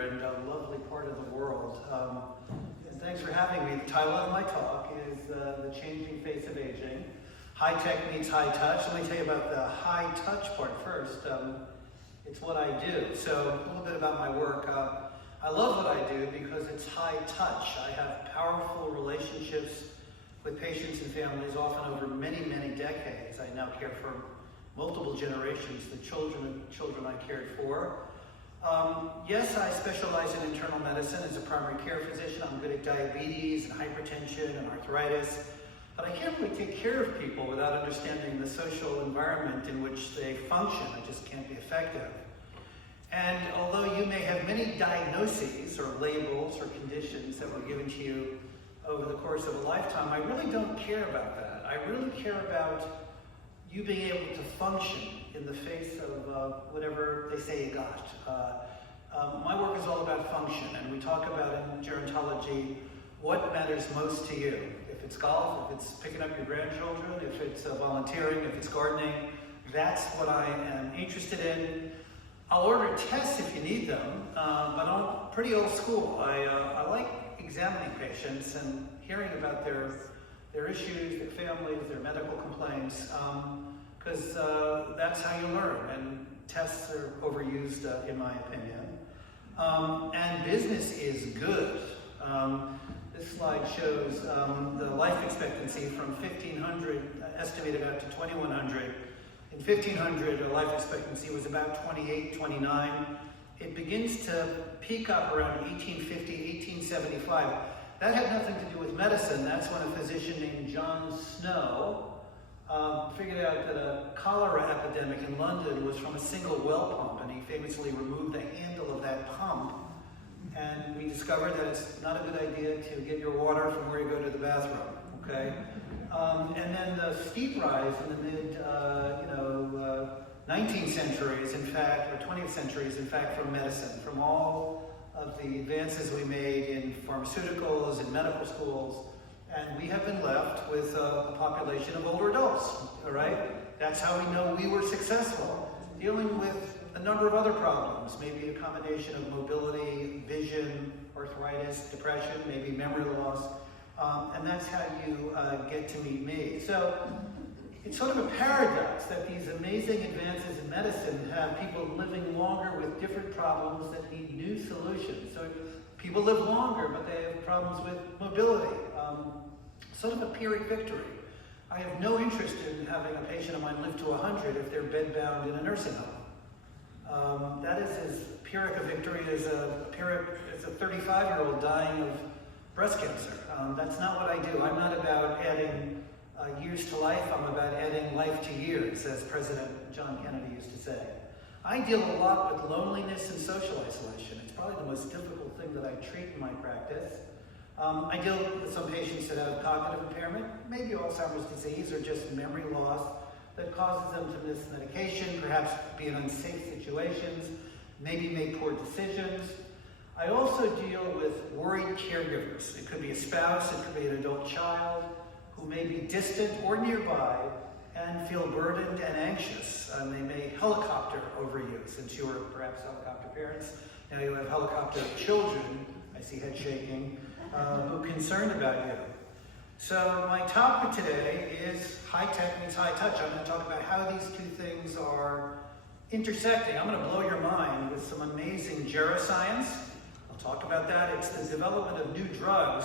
here and a lovely part of the world. And thanks for having me. The title of my talk is The Changing Face of Aging. High tech meets high touch. Let me tell you about the high touch part first. It's what I do. So a little bit about my work. I love what I do because it's high touch. I have powerful relationships with patients and families, often over many, many decades. I now care for multiple generations, the children I cared for. Yes, I specialize in internal medicine as a primary care physician. I'm good at diabetes and hypertension and arthritis, but I can't really take care of people without understanding the social environment in which they function. I just can't be effective. And although you may have many diagnoses or labels or conditions that were given to you over the course of a lifetime, I really don't care about that. I really care about you being able to function in the face of whatever they say you got. My work is all about function, and we talk about in gerontology what matters most to you. If it's golf, if it's picking up your grandchildren, if it's volunteering, if it's gardening, that's what I am interested in. I'll order tests if you need them, but I'm pretty old school. I like examining patients and hearing about their issues, their families, their medical complaints, because that's how you learn, and tests are overused in my opinion. And business is good. This slide shows the life expectancy from 1500, estimated out to 2100. In 1500, life expectancy was about 28, 29. It begins to peak up around 1850, 1875. That had nothing to do with medicine. That's when a physician named John Snow figured out that a cholera epidemic in London was from a single well pump, and he famously removed the handle of that pump. And we discovered that it's not a good idea to get your water from where you go to the bathroom, okay? And then the steep rise in the mid, 19th centuries, in fact, or 20th centuries, in fact, from medicine, from all of the advances we made in pharmaceuticals and medical schools, and we have been left with a population of older adults, all right? That's how we know we were successful, dealing with a number of other problems, maybe a combination of mobility, vision, arthritis, depression, maybe memory loss, and that's how you get to meet me. So it's sort of a paradox that these amazing advances in medicine have people living longer with different problems that need new solutions. So people live longer, but they have problems with mobility. Sort of a Pyrrhic victory. I have no interest in having a patient of mine live to 100 if they're bedbound in a nursing home. That is as Pyrrhic a victory as a 35-year-old dying of breast cancer. That's not what I do. I'm not about adding years to life. I'm about adding life to years, as President John Kennedy used to say. I deal a lot with loneliness and social isolation. It's probably the most difficult thing that I treat in my practice. I deal with some patients that have cognitive impairment, maybe Alzheimer's disease or just memory loss that causes them to miss medication, perhaps be in unsafe situations, maybe make poor decisions. I also deal with worried caregivers. It could be a spouse, it could be an adult child who may be distant or nearby and feel burdened and anxious. And they may helicopter over you, since you were perhaps helicopter parents. Now you have helicopter children, I see head shaking, who are concerned about you. So my topic today is high tech meets high touch. I'm going to talk about how these two things are intersecting. I'm going to blow your mind with some amazing geroscience. I'll talk about that. It's the development of new drugs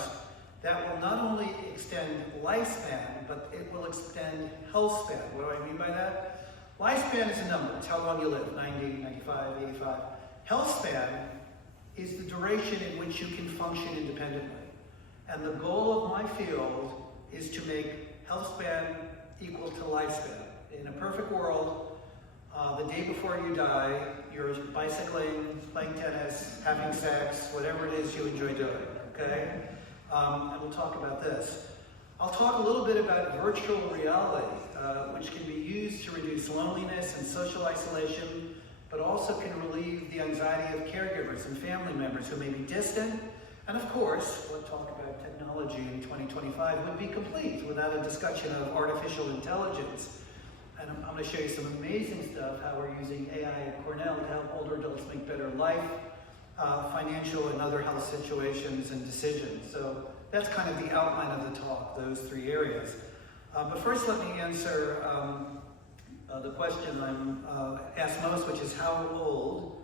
that will not only extend lifespan, but it will extend health span. What do I mean by that? Lifespan is a number. It's how long you live, 90, 95, 85. Health span is the duration in which you can function independently. And the goal of my field is to make health span equal to lifespan. In a perfect world, the day before you die, you're bicycling, playing tennis, having sex, whatever it is you enjoy doing, okay? And we'll talk about this. I'll talk a little bit about virtual reality, which can be used to reduce loneliness and social isolation, but also can relieve the anxiety of caregivers and family members who may be distant. And of course, we'll talk about technology in 2025 would be complete without a discussion of artificial intelligence. And I'm going to show you some amazing stuff, how we're using AI at Cornell to help older adults make better life financial and other health situations and decisions. So that's kind of the outline of the talk, those three areas. But first let me answer the question I'm asked most, which is how old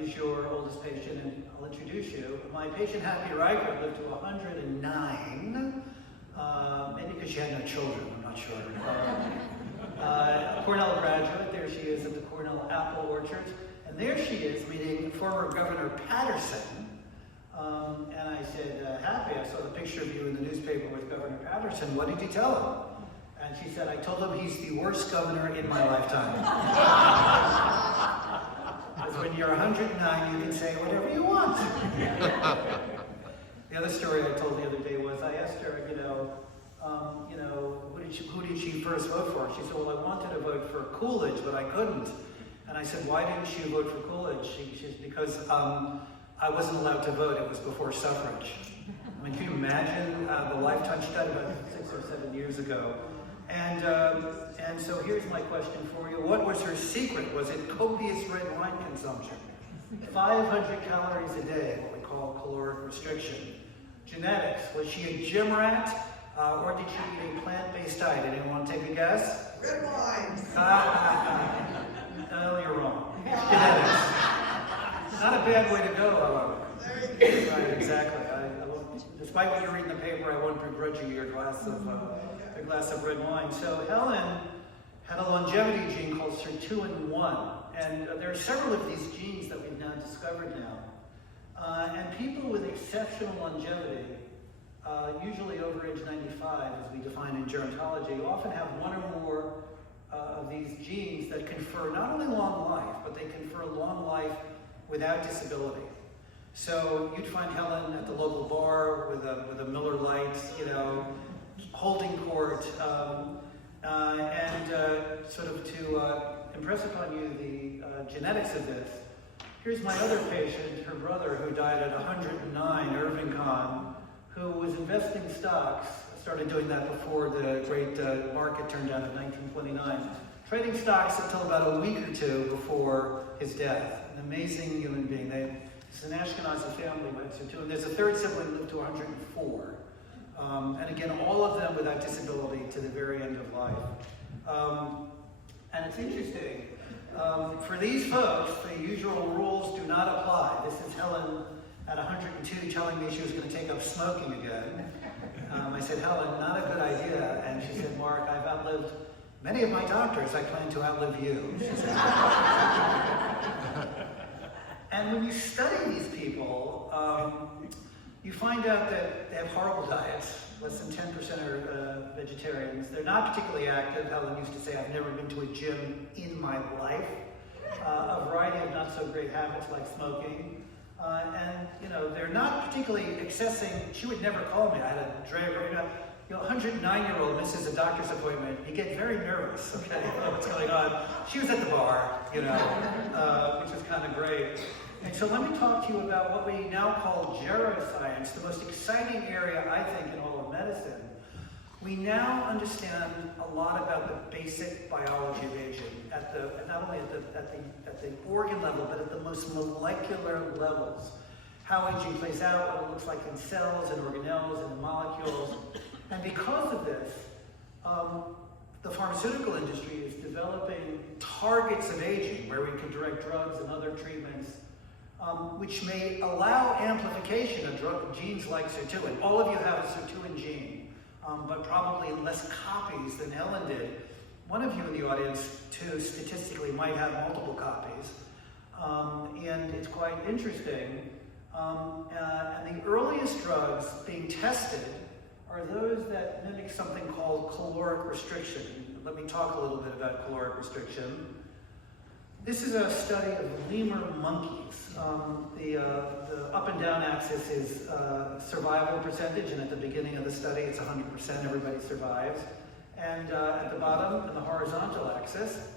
is your oldest patient? And I'll introduce you. My patient, Happy Riker, lived to 109, maybe because she had no children, I'm not sure. Cornell graduate, there she is at the Cornell Apple Orchard. And there she is meeting former Governor Patterson. And I said, Happy, I saw the picture of you in the newspaper with Governor Patterson. What did you tell him? And she said, I told him he's the worst governor in my lifetime. Because when you're 109, you can say whatever you want. The other story I told the other day was I asked her, who did she first vote for? She said, well, I wanted to vote for Coolidge, but I couldn't. And I said, why didn't you vote for Coolidge? She said, because I wasn't allowed to vote. It was before suffrage. I mean, can you imagine the lifetime study about 6 or 7 years ago? And so here's my question for you. What was her secret? Was it copious red wine consumption? 500 calories a day, what we call caloric restriction. Genetics. Was she a gym rat? Or did she eat a plant-based diet? Anyone want to take a guess? Red wine! No, you're wrong. Genetics. Not a bad way to go, however. Right, exactly. Despite what you read in the paper, I won't begrudge you your glass of red wine. So Helen had a longevity gene called sirtuin-1, and there are several of these genes that we've now discovered now. And people with exceptional longevity, usually over age 95, as we define in gerontology, often have one or more of these genes that confer not only long life, but they confer long life without disability. So you'd find Helen at the local bar with a Miller Lite, holding court, and sort of to impress upon you the genetics of this. Here's my other patient, her brother, who died at 109, Irving Kahn, who was investing stocks, started doing that before the great market turned down in 1929, trading stocks until about a week or two before his death. An amazing human being. It's an Ashkenazi family, and there's a third sibling who lived to 104. And again, all of them without disability to the very end of life. And it's interesting, for these folks, the usual rules do not apply. This is Helen at 102 telling me she was going to take up smoking again. I said, Helen, not a good idea. And she said, Mark, I've outlived many of my doctors. I plan to outlive you. She said. And when you study these people, you find out that they have horrible diets. Less than 10% are vegetarians. They're not particularly active. Helen used to say, I've never been to a gym in my life. A variety of not so great habits like smoking. And they're not particularly accessing. She would never call me. I had a driver. 109-year-old misses a doctor's appointment. You get very nervous. Okay, what's going on? She was at the bar, which is kind of great. And so let me talk to you about what we now call geroscience, the most exciting area, I think, in all of medicine. We now understand a lot about the basic biology of aging, not only at the organ level, but at the most molecular levels. How aging plays out, what it looks like in cells and organelles and molecules. And because of this, the pharmaceutical industry is developing targets of aging, where we can direct drugs and other treatments, which may allow amplification of genes like sirtuin. All of you have a sirtuin gene. But probably less copies than Helen did. One of you in the audience, too, statistically might have multiple copies. And it's quite interesting. And the earliest drugs being tested are those that mimic something called caloric restriction. Let me talk a little bit about caloric restriction. This is a study of lemur monkeys. The up and down axis is survival percentage, and at the beginning of the study it's 100%, everybody survives. And at the bottom, in the horizontal axis,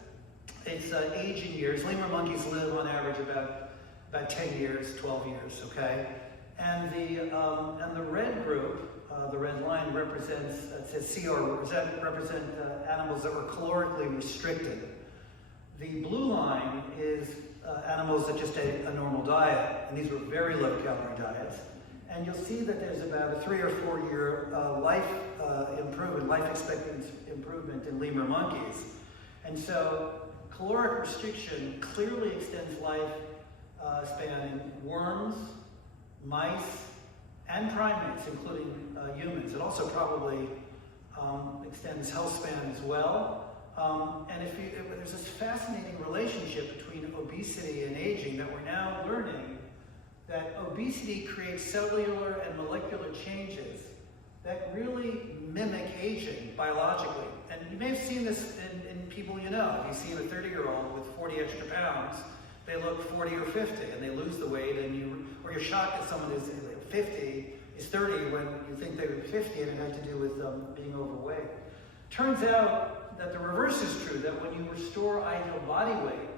it's age in years. Lemur monkeys live on average about 10 years, 12 years, okay? And the red group, the red line represents, it says CR, represent animals that were calorically restricted. The blue line is animals that just ate a normal diet, and these were very low-calorie diets. And you'll see that there's about a 3 or 4 year life expectancy improvement in lemur monkeys. And so caloric restriction clearly extends life span in worms, mice, and primates, including humans. It also probably extends health span as well. And there's this fascinating relationship between obesity and aging that we're now learning, that obesity creates cellular and molecular changes that really mimic aging biologically. And you may have seen this in people you know. If you see a 30-year-old with 40 extra pounds, they look 40 or 50 and they lose the weight, or you're shocked that someone who's 50 is 30 when you think they were 50 and it had to do with being overweight. Turns out that the reverse is true, that when you restore ideal body weight,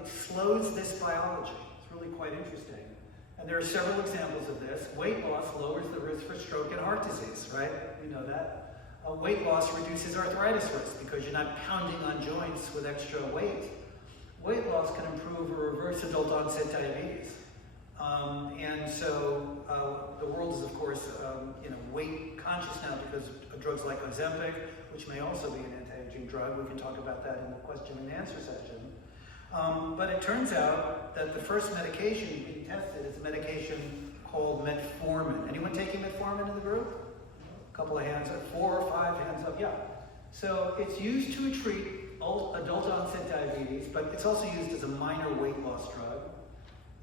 it slows this biology. It's really quite interesting. And there are several examples of this. Weight loss lowers the risk for stroke and heart disease, right? You know that. Weight loss reduces arthritis risk because you're not pounding on joints with extra weight. Weight loss can improve or reverse adult onset diabetes. And so the world is, of course, weight conscious now because of drugs like Ozempic, which may also be an anti-aging drug. We can talk about that in the question and answer session. But it turns out that the first medication being tested is a medication called metformin. Anyone taking metformin in the group? A couple of hands up, 4 or 5 hands up, yeah. So it's used to treat adult onset diabetes, but it's also used as a minor weight loss drug.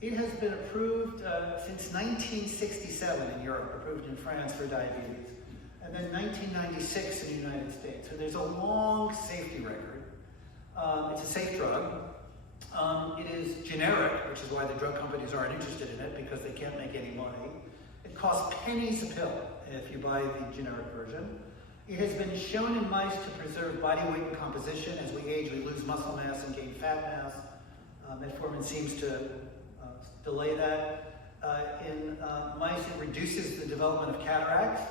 It has been approved since 1967 in Europe, approved in France for diabetes, and then 1996 in the United States. So there's a long safety record. It's a safe drug. It is generic, which is why the drug companies aren't interested in it, because they can't make any money. It costs pennies a pill if you buy the generic version. It has been shown in mice to preserve body weight and composition. As we age, we lose muscle mass and gain fat mass. Metformin seems to delay that. In mice, it reduces the development of cataracts.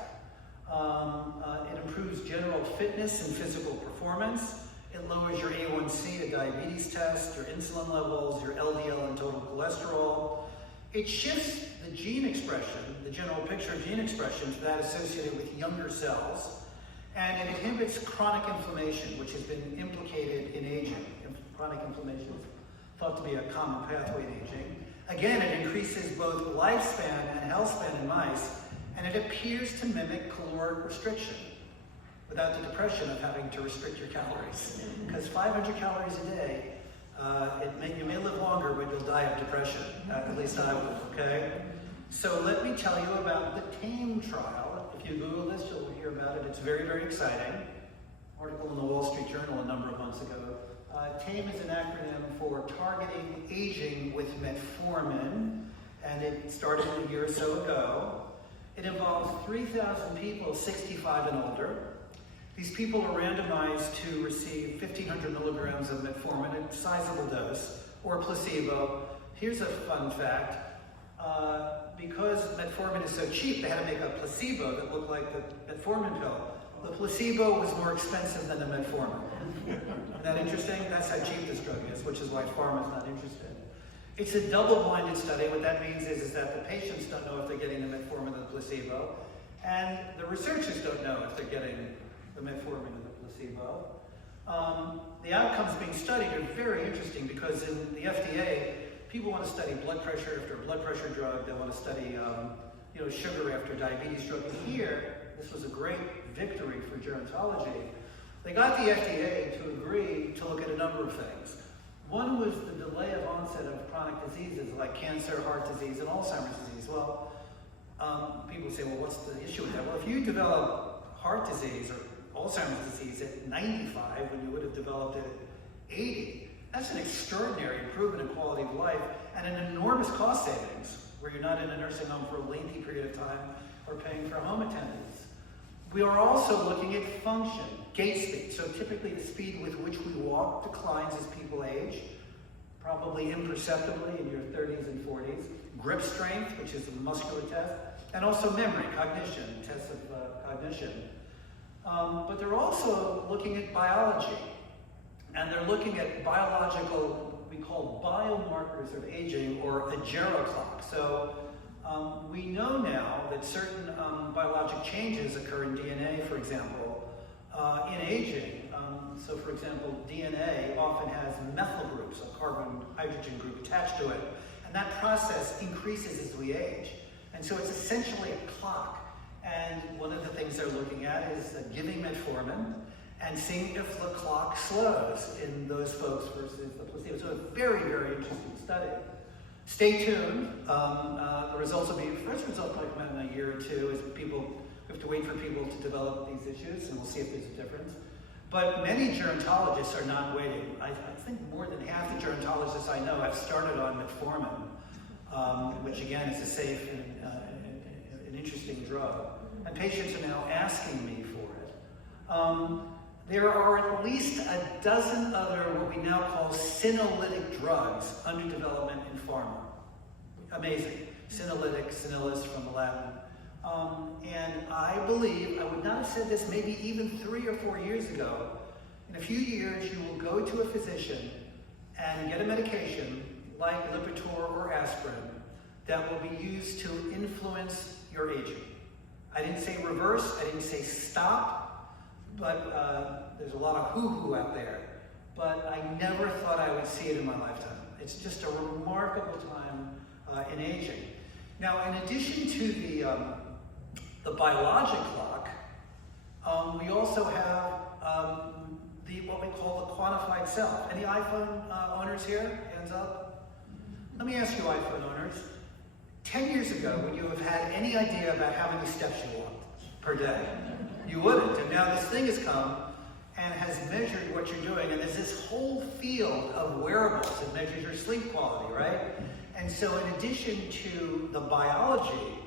It improves general fitness and physical performance. It lowers your A1C, a diabetes test, your insulin levels, your LDL and total cholesterol. It shifts the gene expression, the general picture of gene expression, to that associated with younger cells. And it inhibits chronic inflammation, which has been implicated in aging. Chronic inflammation is thought to be a common pathway to aging. Again, it increases both lifespan and health span in mice, and it appears to mimic caloric restriction without the depression of having to restrict your calories. Because 500 calories a day, you may live longer, but you'll die of depression. At least I would, okay? So let me tell you about the TAME trial. If you Google this, you'll hear about it. It's very, very exciting. Article in the Wall Street Journal a number of months ago. TAME is an acronym for Targeting Aging with Metformin, and it started a year or so ago. It involves 3,000 people 65 and older. These people are randomized to receive 1,500 milligrams of metformin, a sizable dose, or a placebo. Here's a fun fact. Because metformin is so cheap, they had to make a placebo that looked like the metformin pill. The placebo was more expensive than the metformin. Isn't that interesting? That's how cheap this drug is, which is why pharma's not interested. It's a double-blinded study. What that means is that the patients don't know if they're getting the metformin or the placebo, and the researchers don't know if they're getting the metformin or the placebo. The outcomes being studied are very interesting because in the FDA, people want to study blood pressure after a blood pressure drug. They want to study sugar after diabetes drug. And here, this was a great victory for gerontology. They got the FDA to agree to look at a number of things. One was the delay of onset of chronic diseases like cancer, heart disease, and Alzheimer's disease. Well, people say, well, what's the issue with that? Well, if you develop heart disease or Alzheimer's disease at 95 when you would have developed it at 80, that's an extraordinary improvement in quality of life and an enormous cost savings where you're not in a nursing home for a lengthy period of time or paying for home attendance. We are also looking at function, gait speed. So typically the speed with which we walk declines as people age, probably imperceptibly in your 30s and 40s. Grip strength, which is a muscular test, and also memory, cognition, tests of cognition. But they're also looking at biology, and they're looking at biological we call biomarkers of aging, or a geroclock. So we know now that certain biologic changes occur in DNA, for example, in aging. So for example, DNA often has methyl groups, a carbon-hydrogen group attached to it, and that process increases as we age. And so it's essentially a clock. And one of the things they're looking at is giving metformin and seeing if the clock slows in those folks versus the placebo. So a very, very interesting study. Stay tuned. The results will be, first results might come out in a year or two, as we have to wait for people to develop these issues, and we'll see if there's a difference. But many gerontologists are not waiting. I think more than half the gerontologists I know have started on metformin, which again is a safe and an interesting drug. And patients are now asking me for it. There are at least a dozen other what we now call senolytic drugs under development in pharma. Amazing. Senolytic, senilus from the Latin. And I believe, I would not have said this maybe even 3 or 4 years ago, in a few years you will go to a physician and get a medication like Lipitor or aspirin that will be used to influence your aging. I didn't say reverse, I didn't say stop, but there's a lot of hoo-hoo out there. But I never thought I would see it in my lifetime. It's just a remarkable time in aging. Now, in addition to the biologic clock, we also have what we call the quantified self. Any iPhone owners here? Hands up. Let me ask you, iPhone owners, 10 years ago, would you have had any idea about how many steps you walked per day? You wouldn't. And now this thing has come and has measured what you're doing. And there's this whole field of wearables that measures your sleep quality, right? And so in addition to the biology,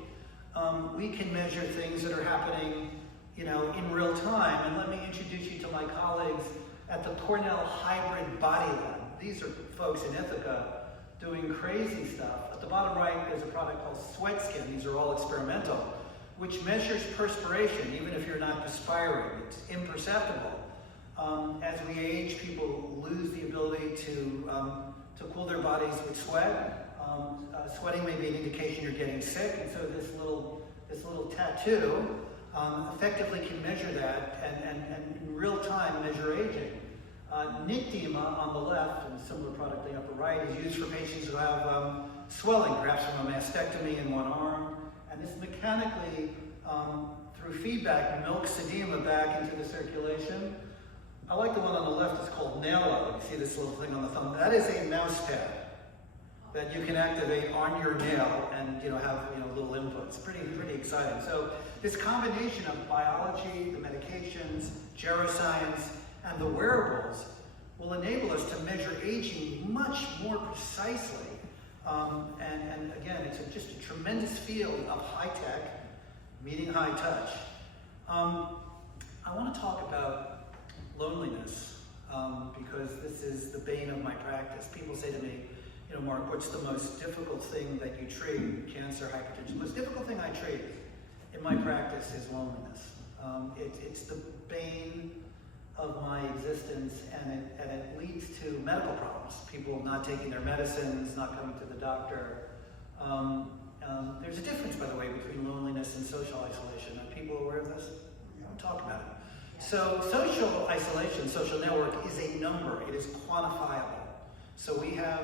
we can measure things that are happening, in real time. And let me introduce you to my colleagues at the Cornell Hybrid Body Lab. These are folks in Ithaca doing crazy stuff. At the bottom right, there's a product called Sweat Skin. These are all experimental, which measures perspiration, even if you're not perspiring. It's imperceptible. As we age, people lose the ability to cool their bodies with sweat. Sweating may be an indication you're getting sick, and so this little tattoo effectively can measure that and in real time measure aging. Nyctema on the left, and a similar product on the upper right, is used for patients who have swelling, perhaps from a mastectomy in one arm, and this mechanically, through feedback, milks edema back into the circulation. I like the one on the left. It's called Nailo. You see this little thing on the thumb. That is a mouse pad that you can activate on your nail and have little inputs. Pretty exciting. So this combination of biology, the medications, geroscience, and the wearables will enable us to measure aging much more precisely. And again, it's just a tremendous field of high tech meeting high touch. I want to talk about loneliness because this is the bane of my practice. People say to me, Mark, what's the most difficult thing that you treat? Cancer, hypertension. The most difficult thing I treat in my practice is loneliness. It's the bane of my existence, and it leads to medical problems. People not taking their medicines, not coming to the doctor. There's a difference, by the way, between loneliness and social isolation. Are people aware of this? We don't talk about it. So social isolation, social network, is a number. It is quantifiable. So we have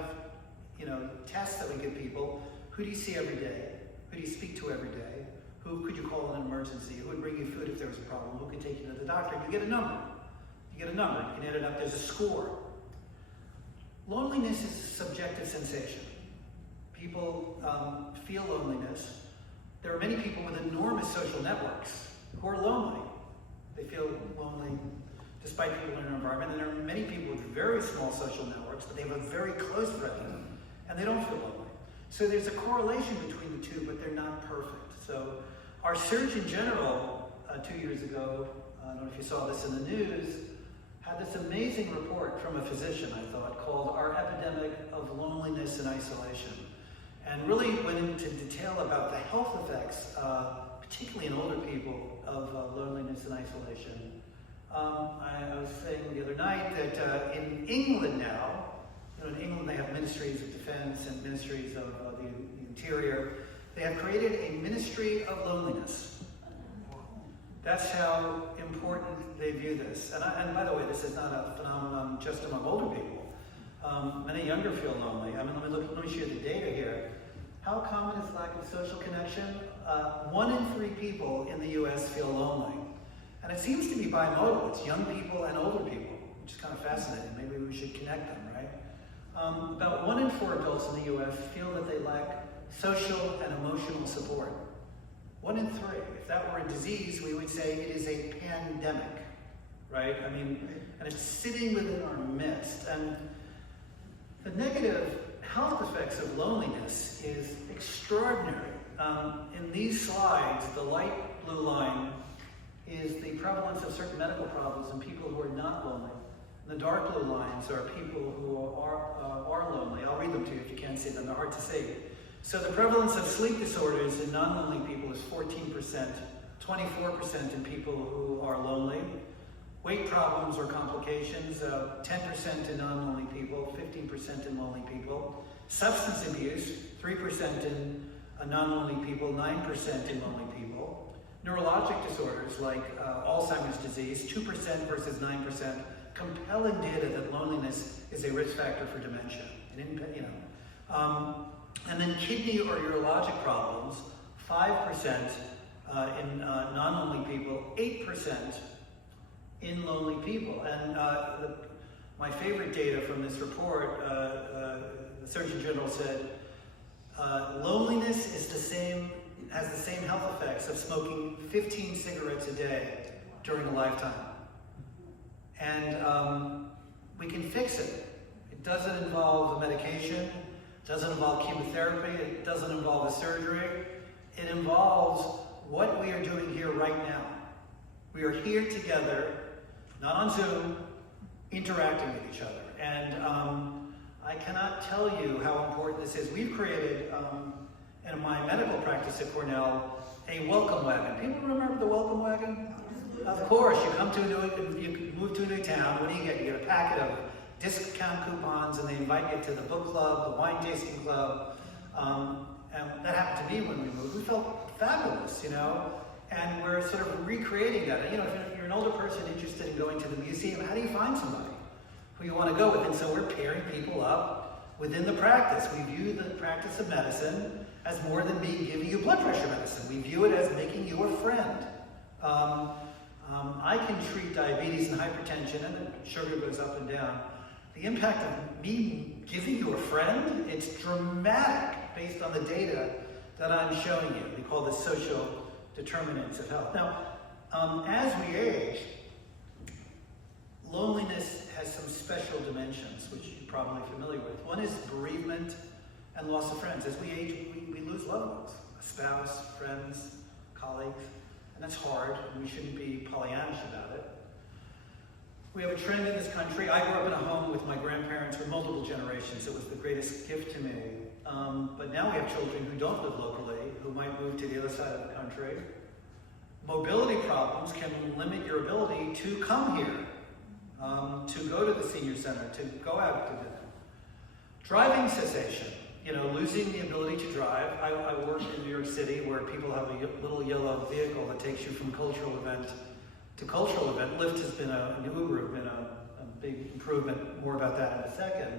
tests that we give people. Who do you see every day? Who do you speak to every day? Who could you call in an emergency? Who would bring you food if there was a problem? Who could take you to the doctor? You get a number. You get a number. You can add it up. There's a score. Loneliness is a subjective sensation. People feel loneliness. There are many people with enormous social networks who are lonely. They feel lonely despite people in their environment. And there are many people with very small social networks, but they have a very close friend, and they don't feel lonely. So there's a correlation between the two, but they're not perfect. So our Surgeon General 2 years ago, I don't know if you saw this in the news, had this amazing report from a physician, I thought, called Our Epidemic of Loneliness and Isolation, and really went into detail about the health effects, particularly in older people, of loneliness and isolation. I was saying the other night that in England now, in England they have ministries of defense and ministries of the interior. They have created a ministry of loneliness. That's how important they view this. And by the way, this is not a phenomenon just among older people. Many younger feel lonely. I mean, let me share the data here. How common is lack of social connection? 1 in 3 people in the US feel lonely. And it seems to be bimodal. It's young people and older people, which is kind of fascinating. Maybe we should connect them, right? About 1 in 4 adults in the US feel that they lack social and emotional support. 1 in 3. If that were a disease, we would say it is a pandemic, right? I mean, and it's sitting within our midst. And the negative health effects of loneliness is extraordinary. In these slides, the light blue line is the prevalence of certain medical problems in people who are not lonely. And the dark blue lines are people who are lonely. I'll read them to you if you can't see them. They're hard to see. So the prevalence of sleep disorders in non-lonely people is 14%, 24% in people who are lonely. Weight problems or complications, 10% in non-lonely people, 15% in lonely people. Substance abuse, 3% in non-lonely people, 9% in lonely people. Neurologic disorders like Alzheimer's disease, 2% versus 9%. Compelling data that loneliness is a risk factor for dementia. And then kidney or urologic problems, 5% in non-lonely people, 8% in lonely people. And my favorite data from this report, the Surgeon General said, loneliness has the same health effects of smoking 15 cigarettes a day during a lifetime. And we can fix it. It doesn't involve a medication. It doesn't involve chemotherapy. It doesn't involve a surgery. It involves what we are doing here right now. We are here together, not on Zoom, interacting with each other. And I cannot tell you how important this is. We've created, in my medical practice at Cornell, a welcome wagon. People remember the welcome wagon? Of course, you move to a new town. What do you get? You get a packet of discount coupons, and they invite you to the book club, the wine tasting club. And that happened to me when we moved. We felt fabulous, and we're sort of recreating that. If you're an older person interested in going to the museum, how do you find somebody who you want to go with? And so we're pairing people up within the practice. We view the practice of medicine as more than giving you blood pressure medicine. We view it as making you a friend. I can treat diabetes and hypertension, and the sugar goes up and down. The impact of me giving you a friend, it's dramatic based on the data that I'm showing you. We call this social determinants of health. Now, as we age, loneliness has some special dimensions, which you're probably familiar with. One is bereavement and loss of friends. As we age, we lose loved ones, a spouse, friends, colleagues, and that's hard, and we shouldn't be Pollyannish about it. We have a trend in this country. I grew up in a home with my grandparents for multiple generations. It was the greatest gift to me. But now we have children who don't live locally, who might move to the other side of the country. Mobility problems can limit your ability to come here, to go to the senior center, to go out to dinner. Driving cessation, losing the ability to drive. I work in New York City where people have a little yellow vehicle that takes you from cultural event to cultural event. Lyft has been and Uber have been a big improvement. More about that in a second.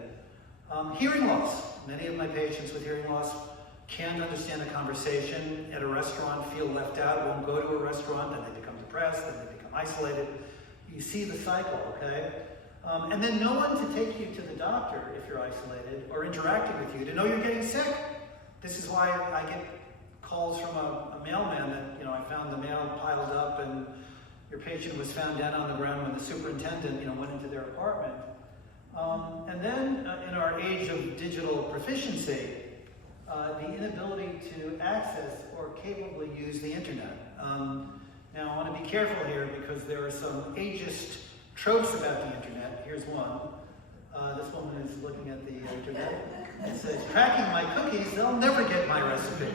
Hearing loss. Many of my patients with hearing loss can't understand a conversation at a restaurant, feel left out, won't go to a restaurant, then they become depressed, then they become isolated. You see the cycle, okay? And then no one to take you to the doctor if you're isolated or interacting with you to know you're getting sick. This is why I get calls from a mailman that, I found the mail piled up and your patient was found down on the ground when the superintendent, went into their apartment. And then in our age of digital proficiency, the inability to access or capably use the internet. Now I want to be careful here because there are some ageist tropes about the internet. Here's one. This woman is looking at the internet. It says, tracking my cookies, they'll never get my recipe.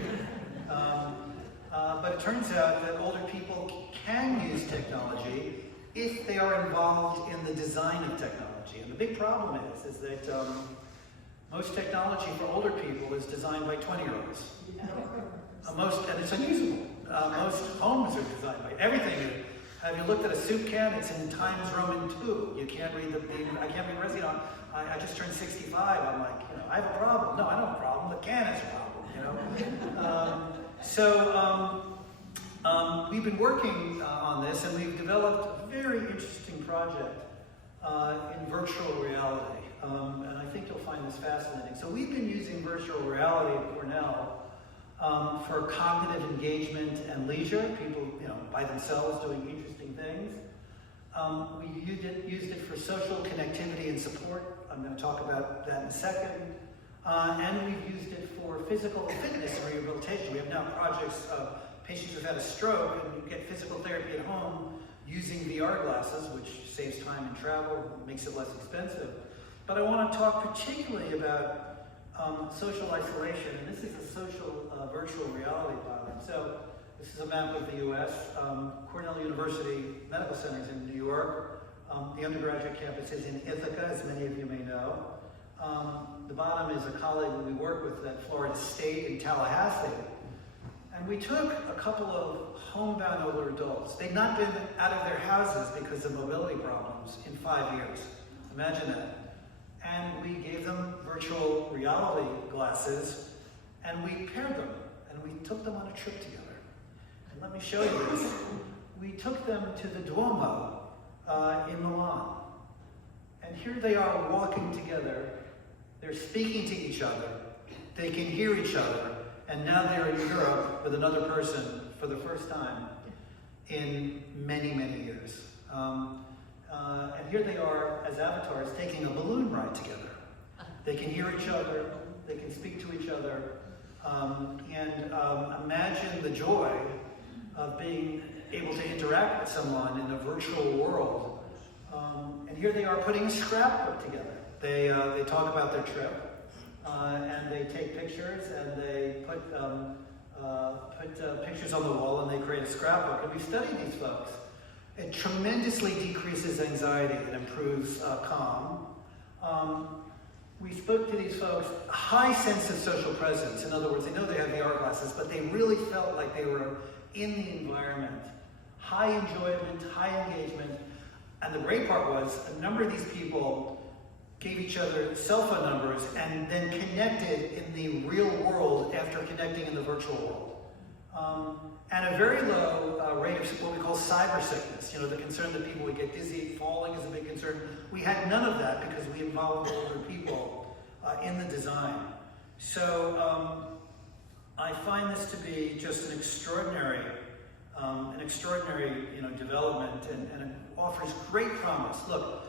But it turns out that older people can use technology if they are involved in the design of technology. And the big problem is that Most technology for older people is designed by 20-year-olds. And it's unusable. Most homes are designed by everything. Have you looked at a soup can? It's in Times Roman 2. You can't read I can't read Resi. I just turned 65. I'm like, I have a problem. No, I don't have a problem. The can has a problem, we've been working on this, and we've developed a very interesting project in virtual reality. And I think you'll find this fascinating. So we've been using virtual reality at Cornell for cognitive engagement and leisure, people by themselves doing interesting things. We used it for social connectivity and support. I'm going to talk about that in a second. And we've used it for physical fitness and rehabilitation. We have now projects of patients who've had a stroke and you get physical therapy at home using VR glasses, which saves time and travel, makes it less expensive. But I want to talk particularly about social isolation, and this is a social virtual reality problem. So this is a map of the U.S. Cornell University Medical Center is in New York. The undergraduate campus is in Ithaca, as many of you may know. The bottom is a colleague that we work with at Florida State in Tallahassee. And we took a couple of homebound older adults. They'd not been out of their houses because of mobility problems in 5 years. Imagine that. And we gave them virtual reality glasses, and we paired them, and we took them on a trip together. And let me show you this. We took them to the Duomo in Milan. And here they are walking together. They're speaking to each other. They can hear each other. And now they're in Europe with another person for the first time in many, many years. And here they are as avatars taking a balloon ride together. They can hear each other. They can speak to each other. Imagine the joy of being able to interact with someone in the virtual world. And here they are putting a scrapbook together. They talk about their trip. And they take pictures, and they put pictures on the wall, and they create a scrapbook. And we've studied these folks. It tremendously decreases anxiety and improves calm. We spoke to these folks, a high sense of social presence. In other words, they know they have VR glasses, but they really felt like they were in the environment. High enjoyment, high engagement. And the great part was, a number of these people gave each other cell phone numbers and then connected in the real world after connecting in the virtual world. And a very low rate of what we call cyber sickness. The concern that people would get dizzy, falling is a big concern. We had none of that because we involved older people in the design. So I find this to be just an extraordinary development, and it offers great promise. Look,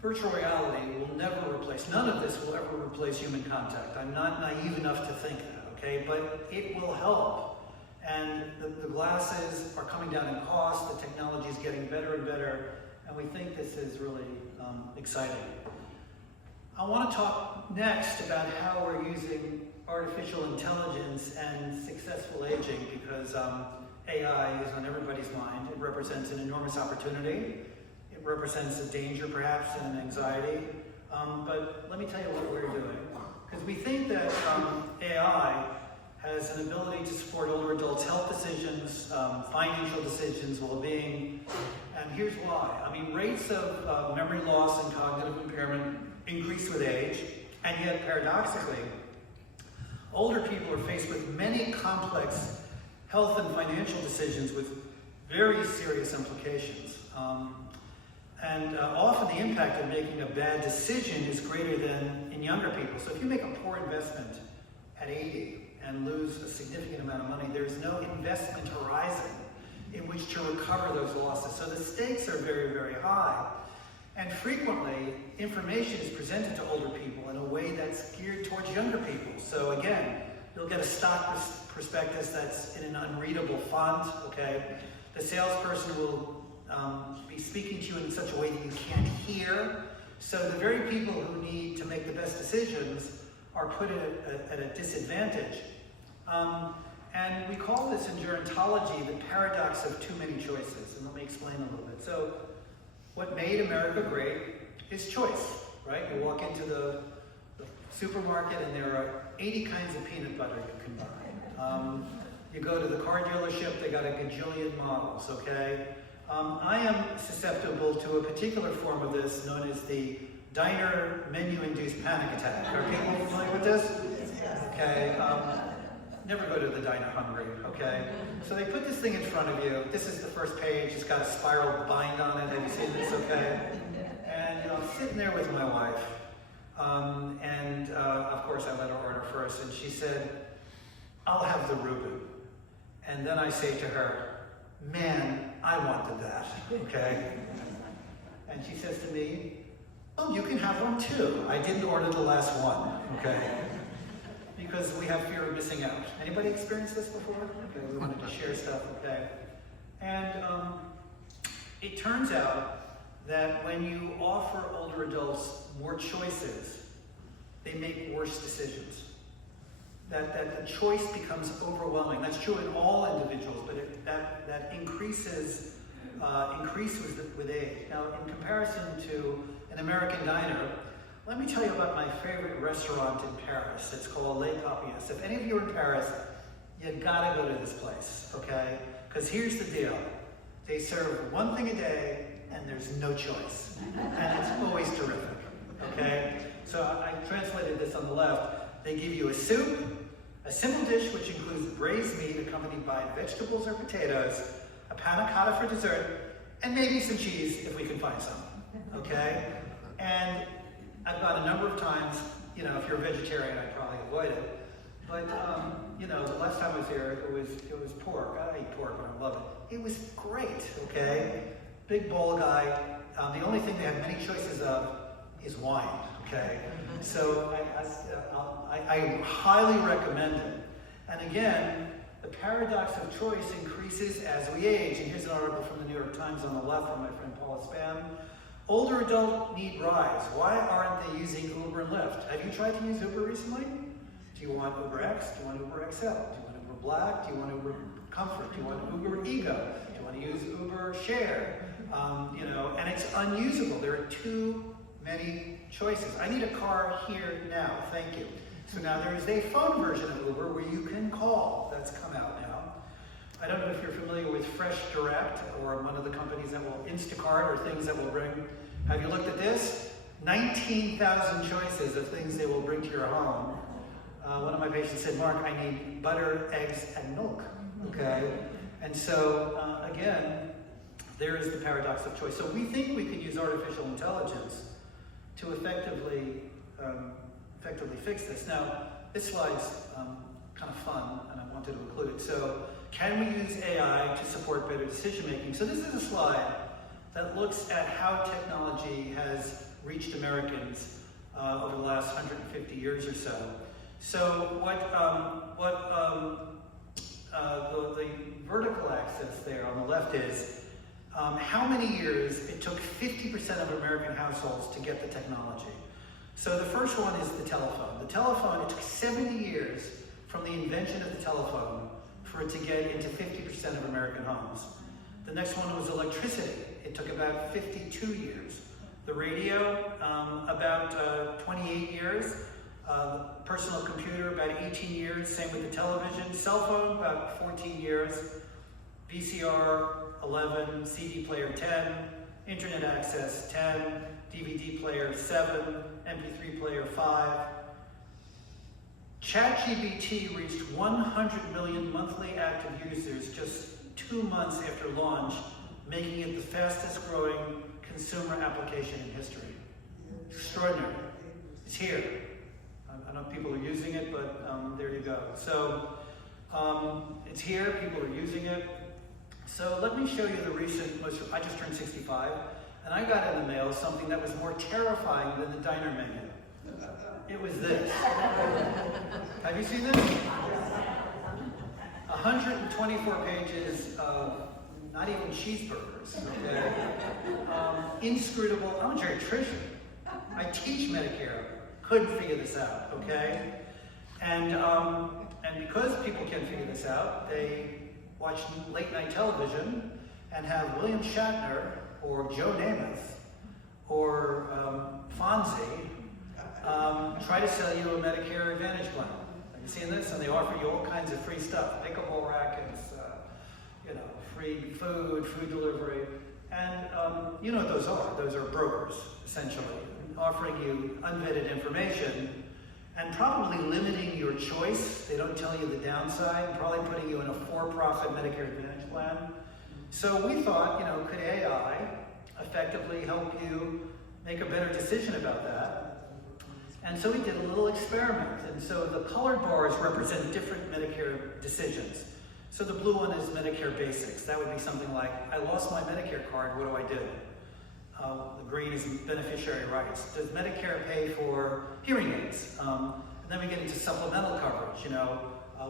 virtual reality will never replace, none of this will ever replace human contact. I'm not naive enough to think that, okay? But it will help. And the glasses are coming down in cost, the technology is getting better and better, and we think this is really exciting. I want to talk next about how we're using artificial intelligence and successful aging, because AI is on everybody's mind. It represents an enormous opportunity. It represents a danger, perhaps, and an anxiety. But let me tell you what we're doing. Because we think that AI has an ability to support older adults' health decisions, financial decisions, well-being. And here's why. Rates of memory loss and cognitive impairment increase with age. And yet, paradoxically, older people are faced with many complex health and financial decisions with very serious implications. Often the impact of making a bad decision is greater than in younger people. So if you make a poor investment at 80 and lose a significant amount of money, there's no investment horizon in which to recover those losses. So the stakes are very, very high. And frequently, information is presented to older people in a way that's geared towards younger people. So again, you'll get a stock prospectus that's in an unreadable font, okay? The salesperson will be speaking to you in such a way that you can't hear. So the very people who need to make the best decisions are put at a disadvantage. And we call this in gerontology the paradox of too many choices. And let me explain a little bit. So what made America great is choice, right? You walk into the supermarket, and there are 80 kinds of peanut butter you can buy. You go to the car dealership, they got a gajillion models, okay? I am susceptible to a particular form of this known as the diner menu-induced panic attack. Are people familiar with this? Okay. Never go to the diner hungry, okay? So they put this thing in front of you. This is the first page. It's got a spiral bind on it. Have you seen this, okay? And I'm sitting there with my wife. Of course, I let her order first. And she said, I'll have the Reuben. And then I say to her, man, I wanted that, okay? And she says to me, oh, you can have one too. I didn't order the last one, okay? Because we have fear of missing out. Anybody experienced this before? Okay, we wanted to share stuff, okay? And it turns out that when you offer older adults more choices, they make worse decisions. That the choice becomes overwhelming. That's true in all individuals, but that increases with age. Now, in comparison to an American diner, let me tell you about my favorite restaurant in Paris. It's called Les Papiers. If any of you are in Paris, you gotta go to this place, okay? Because here's the deal. They serve one thing a day, and there's no choice. And it's always terrific, okay? So I translated this on the left. They give you a soup, a simple dish which includes braised meat accompanied by vegetables or potatoes, a panna cotta for dessert, and maybe some cheese if we can find some, okay? And I've gone a number of times. You know, if you're a vegetarian, I'd probably avoid it. But you know, the last time I was here, it was pork. I eat pork and I love it. It was great, okay? Big bowl guy. The only thing they have many choices of is wine, okay? So I highly recommend it. And again, the paradox of choice increases as we age. And here's an article from the New York Times on the left from my friend Paula Spam. Older adults need rides. Why aren't they using Uber and Lyft? Have you tried to use Uber recently? Do you want Uber X? Do you want Uber XL? Do you want Uber Black? Do you want Uber Comfort? Do you want Uber Ego? Do you want to use Uber Share? You know, and it's unusable. There are too many choices. I need a car here now, thank you. So now there is a phone version of Uber where you can call. That's come out now. I don't know if you're familiar with Fresh Direct or one of the companies that will Instacart or things that will bring. Have you looked at this? 19,000 choices of things they will bring to your home. One of my patients said, Mark, I need butter, eggs, and milk, okay? And so, again, there is the paradox of choice. So we think we could use artificial intelligence to effectively fix this. Now, this slide's kind of fun, and I wanted to include it. So, can we use AI to support better decision making? So this is a slide that looks at how technology has reached Americans over the last 150 years or so. So the vertical axis there on the left is how many years it took 50% of American households to get the technology. So the first one is the telephone. The telephone, it took 70 years from the invention of the telephone for it to get into 50% of American homes. The next one was electricity. It took about 52 years. The radio, about 28 years. Personal computer, about 18 years. Same with the television. Cell phone, about 14 years. VCR, 11. CD player, 10. Internet access, 10. DVD player, 7. MP3 player, 5. ChatGPT reached 100 million monthly active users just 2 months after launch, making it the fastest growing consumer application in history. Extraordinary. It's here. I don't know if people are using it, but there you go. So it's here, people are using it. So let me show you the recent, I just turned 65, and I got in the mail something that was more terrifying than the diner menu. It was this. Have you seen this? 124 pages of not even cheeseburgers, okay? Inscrutable, I'm a geriatrician. I teach Medicare. Couldn't figure this out, okay? And because people can't figure this out, they watch late night television and have William Shatner or Joe Namath or Fonzie try to sell you a Medicare Advantage plan. Have you seen this? And they offer you all kinds of free stuff, pickleball rackets, free food delivery. And you know what those are. Those are brokers, essentially, offering you unvetted information and probably limiting your choice. They don't tell you the downside, probably putting you in a for-profit Medicare Advantage plan. So we thought, could AI effectively help you make a better decision about that? And so we did a little experiment. And so the colored bars represent different Medicare decisions. So the blue one is Medicare Basics. That would be something like, I lost my Medicare card, what do I do? The green is beneficiary rights. Does Medicare pay for hearing aids? And then we get into supplemental coverage.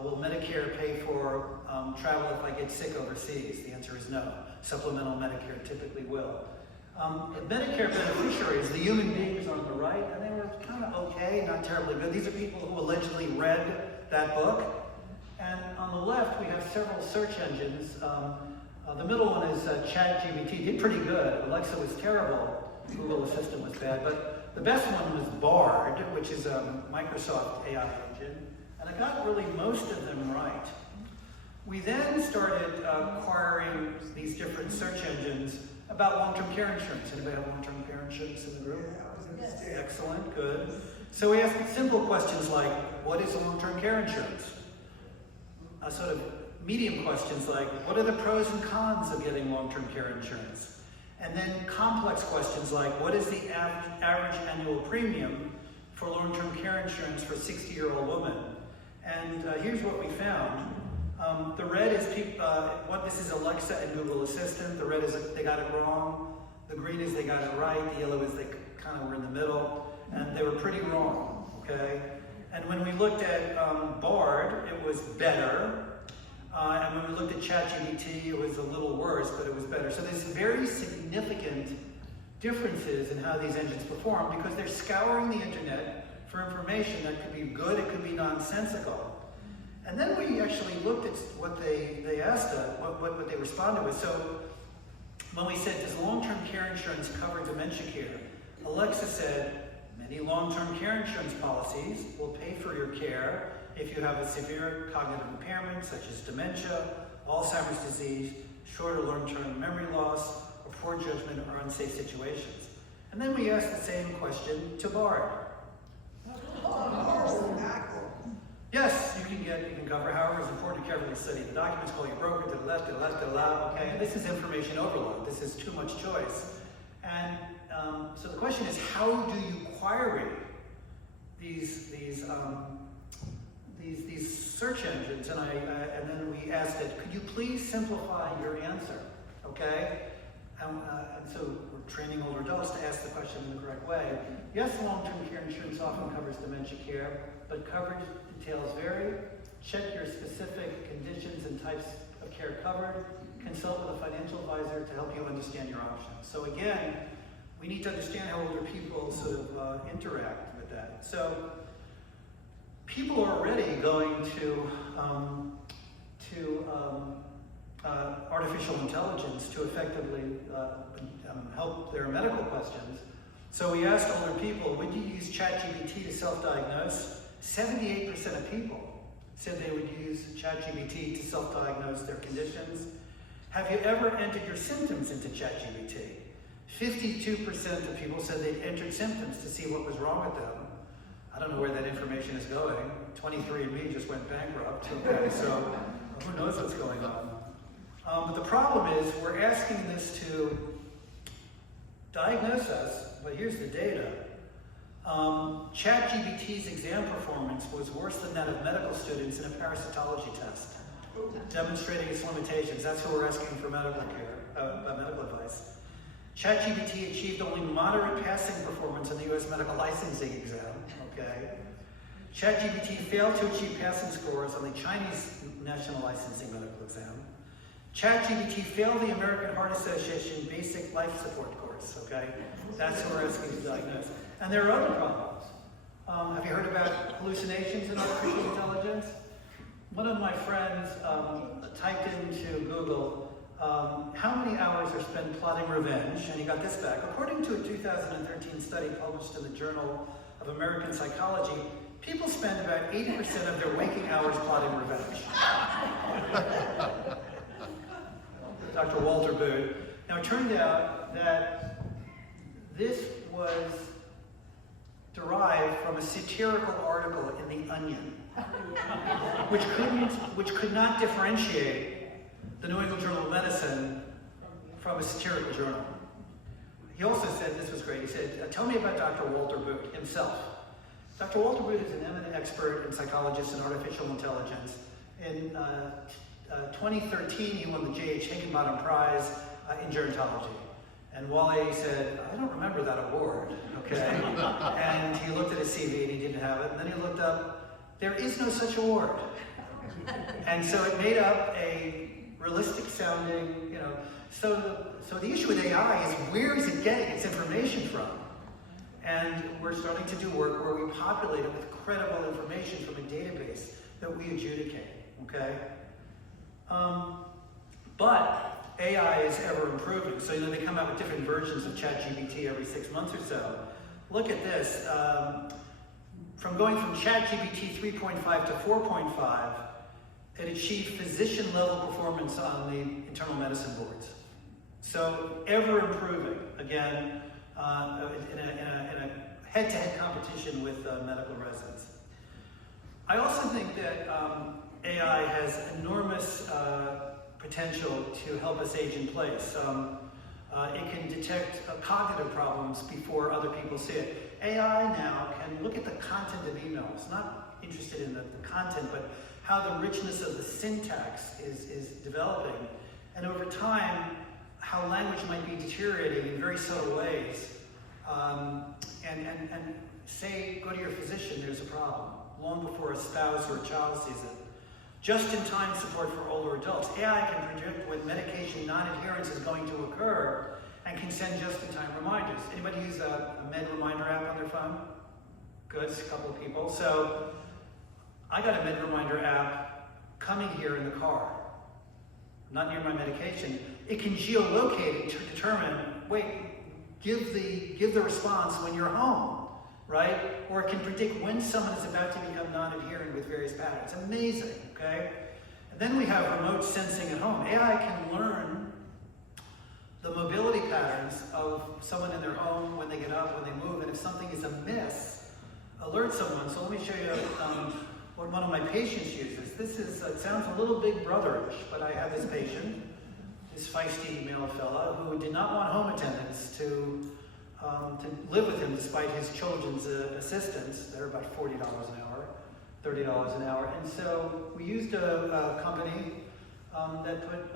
Will Medicare pay for travel if I get sick overseas? The answer is no. Supplemental Medicare typically will. Medicare beneficiaries, the human beings on the right, and they were kind of okay, not terribly good. These are people who allegedly read that book. And on the left, we have several search engines. The middle one is ChatGPT. Did pretty good. Alexa was terrible. Google Assistant was bad. But the best one was Bard, which is a Microsoft AI engine. And I got really most of them right. We then started acquiring these different search engines about long-term care insurance. Anybody have long-term care insurance in the group? Yes. Excellent, good. So we asked simple questions like, what is long-term care insurance? Sort of medium questions like, what are the pros and cons of getting long-term care insurance? And then complex questions like, what is the average annual premium for long-term care insurance for a 60-year-old woman? And here's what we found. The red is this is Alexa and Google Assistant. The red is they got it wrong. The green is they got it right. The yellow is they kind of were in the middle. And they were pretty wrong, okay? And when we looked at Bard, it was better. And when we looked at ChatGPT, it was a little worse, but it was better. So there's very significant differences in how these engines perform because they're scouring the internet for information that could be good, it could be nonsensical. And then we actually looked at what they asked us, what they responded with. So when we said, does long-term care insurance cover dementia care? Alexa said, many long-term care insurance policies will pay for your care if you have a severe cognitive impairment, such as dementia, Alzheimer's disease, short or long-term memory loss, or poor judgment or unsafe situations. And then we asked the same question to Bard. Yes, you can cover. However, it's important to carefully study the documents, call your broker to the left, okay? And this is information overload. This is too much choice. And so the question is, how do you query these search engines? And then we asked it, could you please simplify your answer, okay? And so we're training older adults to ask the question in the correct way. Yes, long-term care insurance often covers dementia care, but coverage details vary. Check your specific conditions and types of care covered. Consult with a financial advisor to help you understand your options. So again, we need to understand how older people sort of interact with that. So people are already going to artificial intelligence to effectively help their medical questions. So we asked older people, would you use ChatGPT to self-diagnose? 78% of people said they would use ChatGPT to self-diagnose their conditions. Have you ever entered your symptoms into ChatGPT? 52% of people said they'd entered symptoms to see what was wrong with them. I don't know where that information is going. 23andMe just went bankrupt, okay, so who knows what's going on. But the problem is we're asking this to diagnose us, but here's the data. ChatGPT's exam performance was worse than that of medical students in a parasitology test, demonstrating its limitations. That's what we're asking for medical advice. ChatGPT achieved only moderate passing performance in the U.S. medical licensing exam, okay? ChatGPT failed to achieve passing scores on the Chinese national licensing medical exam. ChatGPT failed the American Heart Association basic life support course, okay? That's what we're asking to diagnose. And there are other problems. Have you heard about hallucinations in artificial intelligence? One of my friends typed into Google, how many hours are spent plotting revenge? And he got this back. According to a 2013 study published in the Journal of of American psychology, people spend about 80% of their waking hours plotting revenge. Dr. Walter Booth. Now, it turned out that this was derived from a satirical article in The Onion, which could not differentiate the New England Journal of Medicine from a satirical journal. He also said, this was great, he said, tell me about Dr. Walter Booth himself. Dr. Walter Booth is an eminent expert and psychologist in artificial intelligence. In 2013, he won the J.H. Higginbottom Prize in gerontology. And Wally said, I don't remember that award, okay? And he looked at his CV and he didn't have it. And then he looked up, there is no such award. And so it made up a realistic sounding, so the issue with AI is where is it getting its information from? And we're starting to do work where we populate it with credible information from a database that we adjudicate, okay? But AI is ever improving. So, they come out with different versions of ChatGPT every 6 months or so. Look at this. From going from ChatGPT 3.5 to 4.5, it achieved physician-level performance on the internal medicine boards. So, ever improving, again, in a head-to-head competition with medical residents. I also think that AI has enormous potential to help us age in place. It can detect cognitive problems before other people see it. AI now can look at the content of emails, not interested in the content, but how the richness of the syntax is developing. And over time, how language might be deteriorating in very subtle ways. And say, go to your physician, there's a problem, long before a spouse or a child sees it. Just-in-time support for older adults. AI can predict when medication non-adherence is going to occur and can send just-in-time reminders. Anybody use a med reminder app on their phone? Good, a couple of people. So I got a med reminder app coming here in the car, not near my medication. It can geolocate it to determine, wait, give the response when you're home, right? Or it can predict when someone is about to become non-adherent with various patterns. Amazing, okay? And then we have remote sensing at home. AI can learn the mobility patterns of someone in their home, when they get up, when they move, and if something is amiss, alert someone. So let me show you what one of my patients uses. This is, it sounds a little Big Brotherish, but I have this patient, this feisty male fella, who did not want home attendants to live with him despite his children's assistance. They're about $40 an hour, $30 an hour. And so we used a company that put,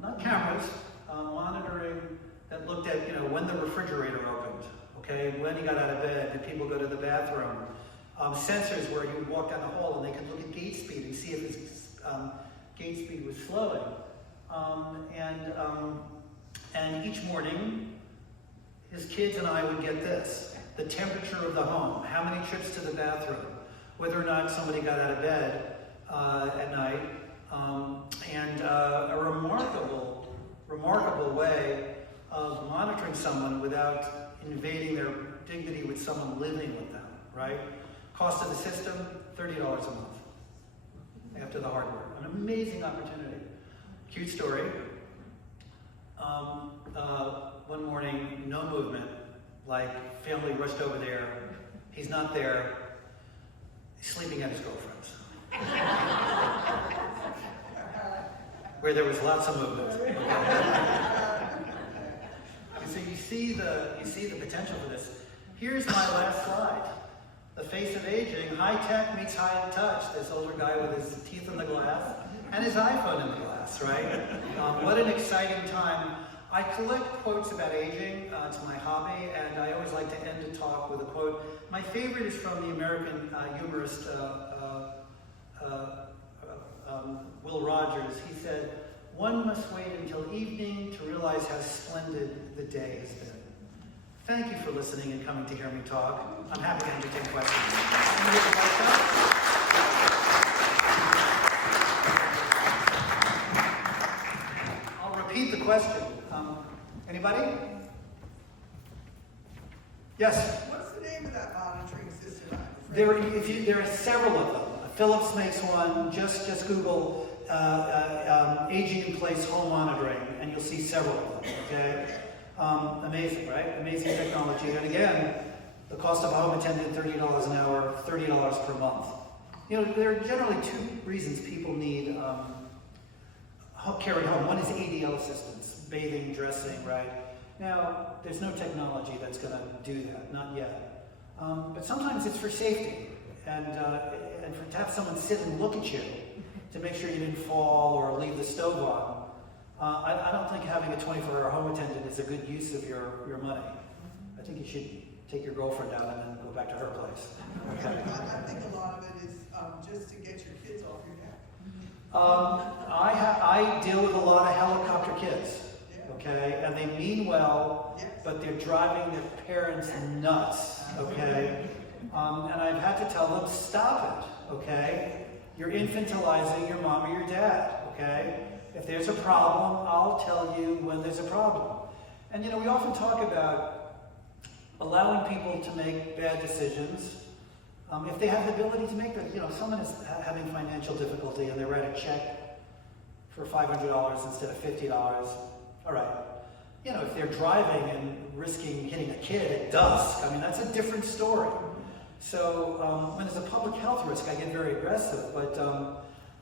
not cameras, monitoring that looked at, when the refrigerator opened, okay, when he got out of bed, did people go to the bathroom, sensors where he would walk down the hall and they could look at gait speed and see if his gait speed was slowing. And each morning, his kids and I would get this, the temperature of the home, how many trips to the bathroom, whether or not somebody got out of bed at night, and a remarkable way of monitoring someone without invading their dignity with someone living with them, right? Cost of the system, $30 a month after the hardware. An amazing opportunity. Cute story. One morning, no movement, like family rushed over there. He's not there. He's sleeping at his girlfriend's. Where there was lots of movement. So you see the potential for this. Here's my last slide. The face of aging, high tech meets high touch. This older guy with his teeth in the glass and his iPhone in the glass, right? What an exciting time. I collect quotes about aging. It's my hobby, and I always like to end a talk with a quote. My favorite is from the American humorist Will Rogers. He said, "One must wait until evening to realize how splendid the day has been." Thank you for listening and coming to hear me talk. I'm happy to entertain questions. I'll repeat the question. Anybody? Yes? What's the name of that monitoring system? There are several of them. Philips makes one. Just Google aging in place home monitoring, and you'll see several of them. Okay, amazing, right? Amazing technology. And again, the cost of a home attendant, $30 an hour, $30 per month. You know, there are generally two reasons people need care at home. One is ADL assistance, bathing, dressing, right? Now, there's no technology that's going to do that, not yet. But sometimes it's for safety, and to have someone sit and look at you to make sure you didn't fall or leave the stove on. I don't think having a 24-hour home attendant is a good use of your money. I think you should take your girlfriend down and then go back to her place. Okay. I think a lot of it is just to get your kids off your neck. I deal with a lot of helicopter kids. Okay, and they mean well, but they're driving their parents nuts, okay? And I've had to tell them, stop it, okay? You're infantilizing your mom or your dad, okay? If there's a problem, I'll tell you when there's a problem. And you know, we often talk about allowing people to make bad decisions if they have the ability to make them. You know, someone is having financial difficulty and they write a check for $500 instead of $50. All right, you know, if they're driving and risking hitting a kid at dusk, I mean, that's a different story. So when there's a public health risk, I get very aggressive, but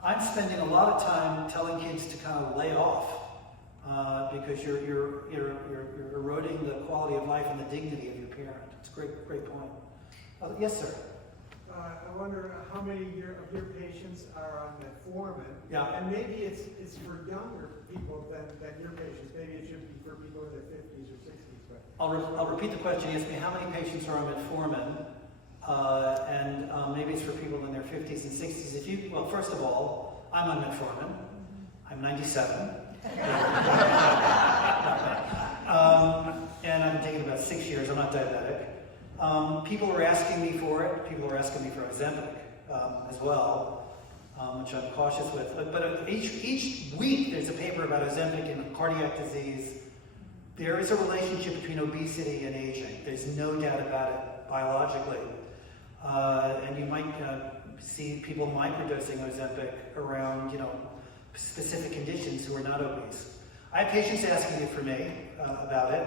I'm spending a lot of time telling kids to kind of lay off because you're eroding the quality of life and the dignity of your parent. It's a great point. Yes, sir. I wonder how many of your patients are on metformin. Yeah. And maybe it's for younger people than your patients. Maybe it should be for people in their 50s or 60s. But I'll repeat the question. You asked me how many patients are on metformin, and maybe it's for people in their 50s and 60s. Well, first of all, I'm on metformin. I'm 97. And I've been taking it about 6 years. I'm not diabetic. People are asking me for it. People are asking me for Ozempic as well, which I'm cautious with. But each week there's a paper about Ozempic and cardiac disease. There is a relationship between obesity and aging. There's no doubt about it biologically. And you might see people microdosing Ozempic around, specific conditions who are not obese. I have patients asking it for me about it.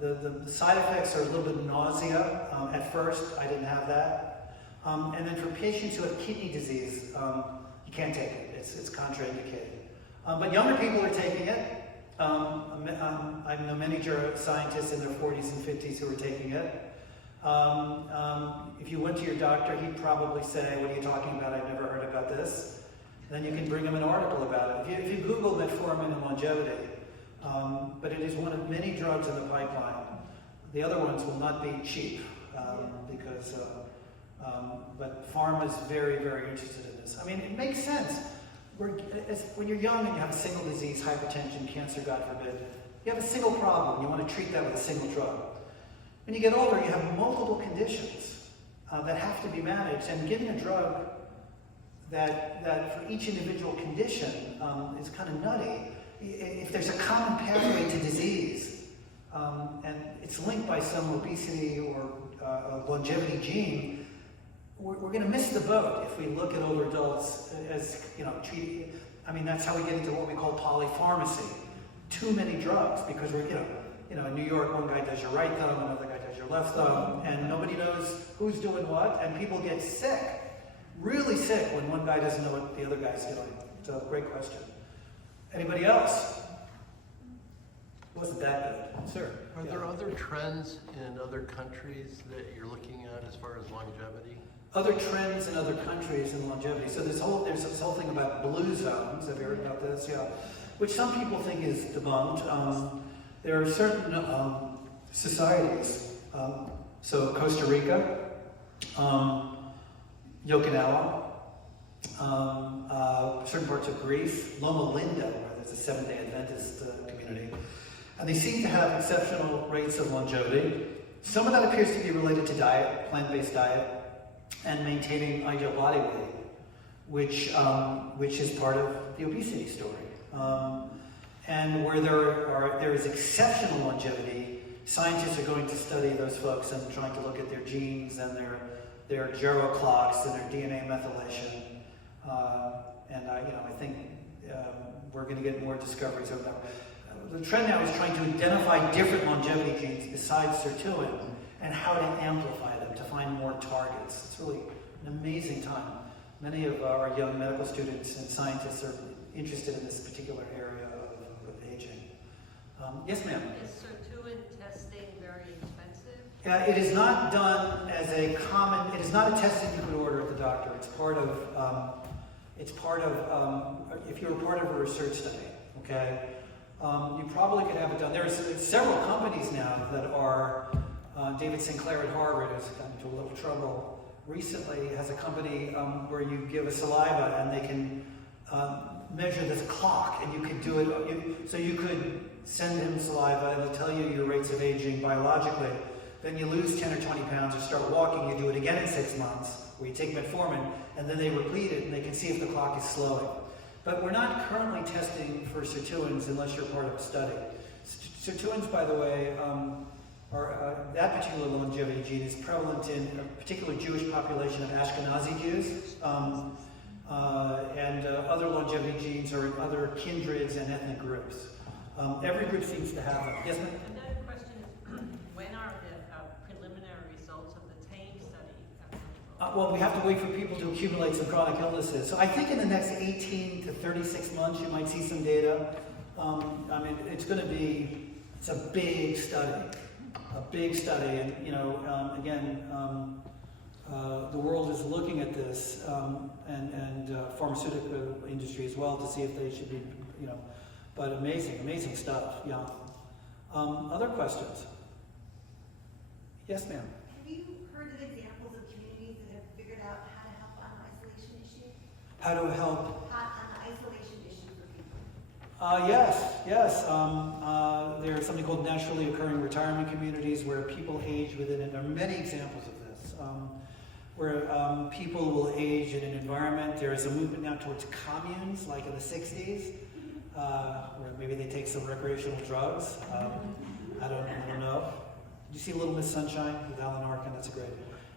The side effects are a little bit nausea. At first, I didn't have that. And then for patients who have kidney disease, you can't take it. It's contraindicated. But younger people are taking it. I know many scientists in their 40s and 50s who are taking it. If you went to your doctor, he'd probably say, "What are you talking about? I've never heard about this." Then you can bring him an article about it. If you Google metformin and longevity, but it is one of many drugs in the pipeline. The other ones will not be cheap but pharma is very, very interested in this. I mean, it makes sense. When you're young and you have a single disease, hypertension, cancer, God forbid, you have a single problem. You want to treat that with a single drug. When you get older, you have multiple conditions that have to be managed, and giving a drug that for each individual condition is kind of nutty. If there's a common pathway to disease, and it's linked by some obesity or longevity gene, we're going to miss the boat if we look at older adults as, treated. I mean, that's how we get into what we call polypharmacy. Too many drugs, because we're, in New York, one guy does your right thumb, another guy does your left thumb, and nobody knows who's doing what, and people get sick, really sick, when one guy doesn't know what the other guy's doing. So, great question. Anybody else? Wasn't that good? Sir? Are there other trends in other countries that you're looking at as far as longevity? Other trends in other countries in longevity. So there's this whole thing about blue zones. Have you heard about this? Yeah. Which some people think is debunked. There are certain societies. So Costa Rica, Okinawa, certain parts of Greece, Loma Linda, where there's a Seventh-day Adventist community. And they seem to have exceptional rates of longevity. Some of that appears to be related to diet, plant-based diet, and maintaining ideal body weight, which is part of the obesity story. And where there is exceptional longevity, scientists are going to study those folks and trying to look at their genes and their their gero clocks and their DNA methylation. And I think we're going to get more discoveries of that. The trend now is trying to identify different longevity genes besides sirtuin and how to amplify them to find more targets. It's really an amazing time. Many of our young medical students and scientists are interested in this particular area of aging. Yes, ma'am? Is sirtuin testing very expensive? It is not done as a common, it is not a test that you could order at the doctor. It's part of, if you're a part of a research study, okay? You probably could have it done. There's several companies now that are, David Sinclair at Harvard has gotten into a little trouble recently, has a company where you give a saliva and they can measure this clock, and you could do it, so you could send him saliva and it'll tell you your rates of aging biologically. Then you lose 10 or 20 pounds or start walking, you do it again in 6 months, where you take metformin, and then they repeat it and they can see if the clock is slowing. But we're not currently testing for sirtuins unless you're part of a study. Sirtuins, by the way, that particular longevity gene is prevalent in a particular Jewish population of Ashkenazi Jews, and other longevity genes are in other kindreds and ethnic groups. Every group seems to have them. Yes, ma'am? Another question is, when are the preliminary results of the TAME study? Well, we have to wait for people to accumulate some chronic illnesses. So I think in the next 18 to 36 months, you might see some data. I mean, it's a big study, and again, the world is looking at this, and pharmaceutical industry as well, to see if they should be, but amazing stuff. Yeah. Other questions? Yes, ma'am. Have you heard of examples of communities that have figured out how to help on the isolation issue? How to help? On the isolation issue for people? Yes. There's something called naturally occurring retirement communities where people age within it. There are many examples of this, where people will age in an environment. There is a movement now towards communes, like in the 60s, where maybe they take some recreational drugs. I don't know. Did you see Little Miss Sunshine with Alan Arkin? That's great.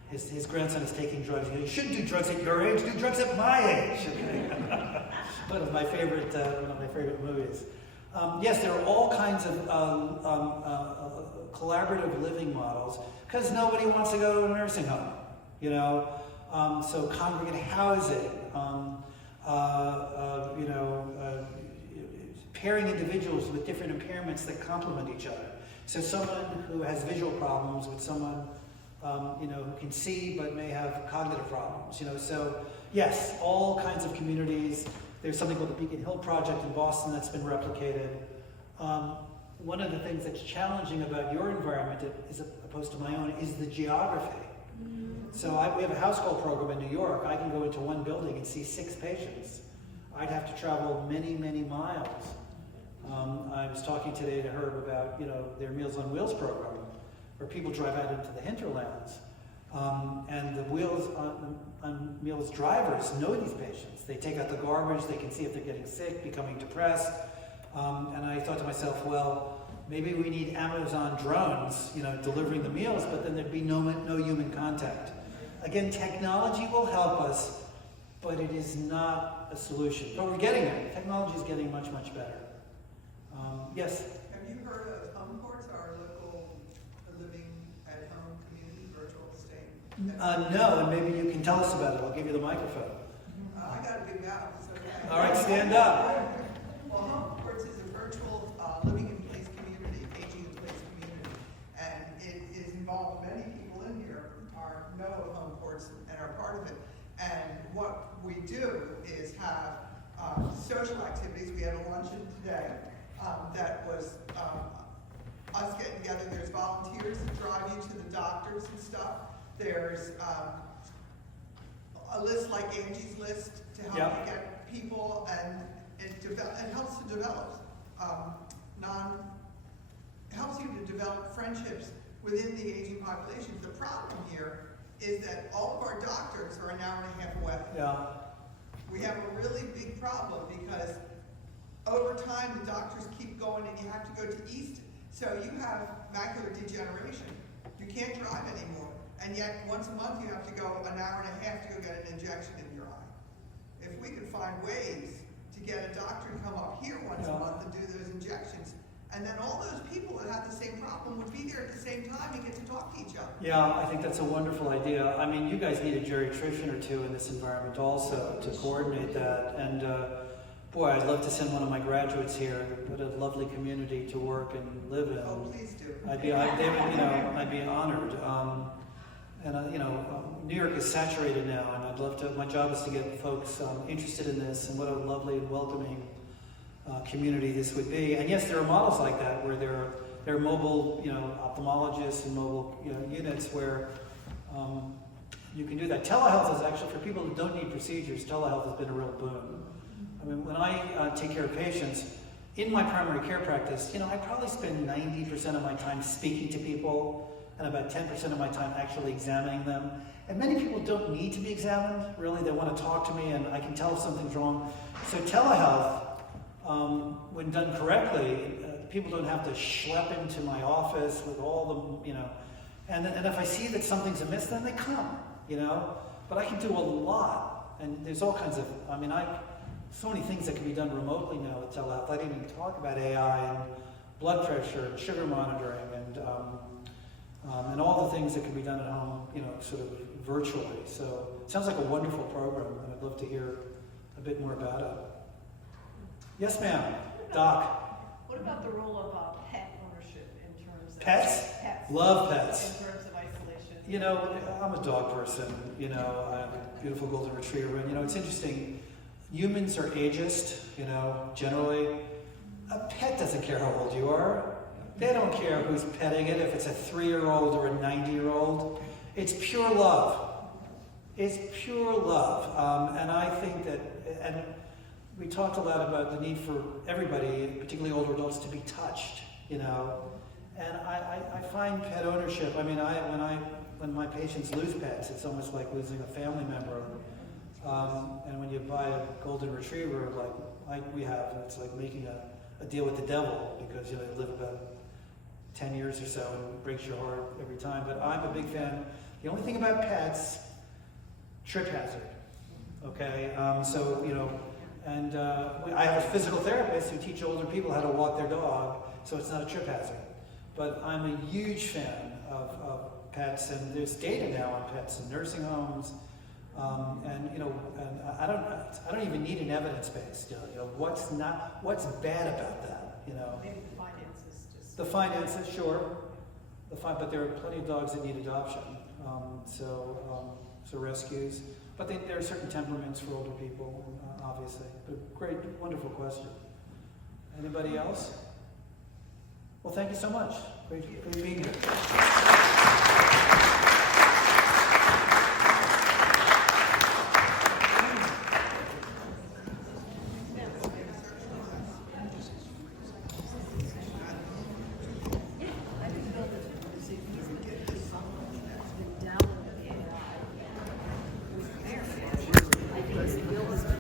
His grandson is taking drugs. You shouldn't do drugs at your age. Do drugs at my age. One of my favorite movies. Yes, there are all kinds of collaborative living models because nobody wants to go to a nursing home. So congregate housing. Pairing individuals with different impairments that complement each other. So someone who has visual problems with someone who can see but may have cognitive problems. So yes, all kinds of communities. There's something called the Beacon Hill Project in Boston that's been replicated. One of the things that's challenging about your environment, as opposed to my own, is the geography. So we have a house call program in New York. I can go into one building and see 6 patients. I'd have to travel many, many miles. I was talking today to Herb about their Meals on Wheels program, where people drive out into the hinterlands, and the Wheels on Meals drivers know these patients. They take out the garbage. They can see if they're getting sick, becoming depressed. And I thought to myself, well, maybe we need Amazon drones, delivering the meals, but then there'd be no human contact. Again, technology will help us, but it is not a solution. But we're getting there. Technology is getting much, much better. Yes? Have you heard of home courts, our local living at home community virtual stay? No, and maybe you can tell us about it. I'll give you the microphone. I got a big mouth, so yeah. All right, stand up. Well, home courts is a virtual living in place community, aging in place community, and it is involved. Many people in here know of home courts and are part of it. And what we do is have social activities. We had a luncheon today that was us getting together. There's volunteers that drive you to the doctors and stuff. There's a list like Angie's List to help you get people, and it helps to develop helps you to develop friendships within the aging population. The problem here is that all of our doctors are an hour and a half away. Yeah. We have a really big problem because over time the doctors keep going and you have to go to East. So you have macular degeneration. You can't drive anymore. And yet, once a month, you have to go an hour and a half to go get an injection in your eye. If we could find ways to get a doctor to come up here once a month and do those injections, and then all those people that have the same problem would be there at the same time and get to talk to each other. Yeah, I think that's a wonderful idea. I mean, you guys need a geriatrician or two in this environment also to coordinate that. And boy, I'd love to send one of my graduates here. What a lovely community to work and live in. Oh, please do. I'd be honored. New York is saturated now, and I'd love to. My job is to get folks interested in this, and what a lovely and welcoming community this would be. And yes, there are models like that where there are mobile, ophthalmologists and mobile, units where you can do that. Telehealth is actually, for people who don't need procedures, telehealth has been a real boon. I mean, when I take care of patients in my primary care practice, I probably spend 90% of my time speaking to people and about 10% of my time actually examining them. And many people don't need to be examined, really. They want to talk to me and I can tell if something's wrong. So telehealth, when done correctly, people don't have to schlep into my office with all the, and if I see that something's amiss, then they come, But I can do a lot, and there's all kinds of, so many things that can be done remotely now with telehealth. I didn't even talk about AI and blood pressure and sugar monitoring and all the things that can be done at home, sort of virtually. So it sounds like a wonderful program, and I'd love to hear a bit more about it. Yes, ma'am. Doc. What about the role of pet ownership in terms of Pets? Pets. Love pets. In terms of isolation. I'm a dog person. I have a beautiful golden retriever, and it's interesting. Humans are ageist, generally. A pet doesn't care how old you are. They don't care who's petting it, if it's a 3-year-old or a 90-year-old. It's pure love. It's pure love. And I think that, and we talked a lot about the need for everybody, particularly older adults, to be touched, And I find pet ownership, when my patients lose pets, it's almost like losing a family member. And when you buy a golden retriever, like we have, it's like making a deal with the devil, because, you live about 10 years or so, and it breaks your heart every time. But I'm a big fan. The only thing about pets, trip hazard, okay? And I have a physical therapist who teach older people how to walk their dog, so it's not a trip hazard. But I'm a huge fan of pets, and there's data now on pets in nursing homes, and I don't even need an evidence base. What's bad about that? Maybe the finances just. The finances, sure. But there are plenty of dogs that need adoption, so rescues. But there are certain temperaments for older people, obviously. But great, wonderful question. Anybody else? Well, thank you so much. Great being here.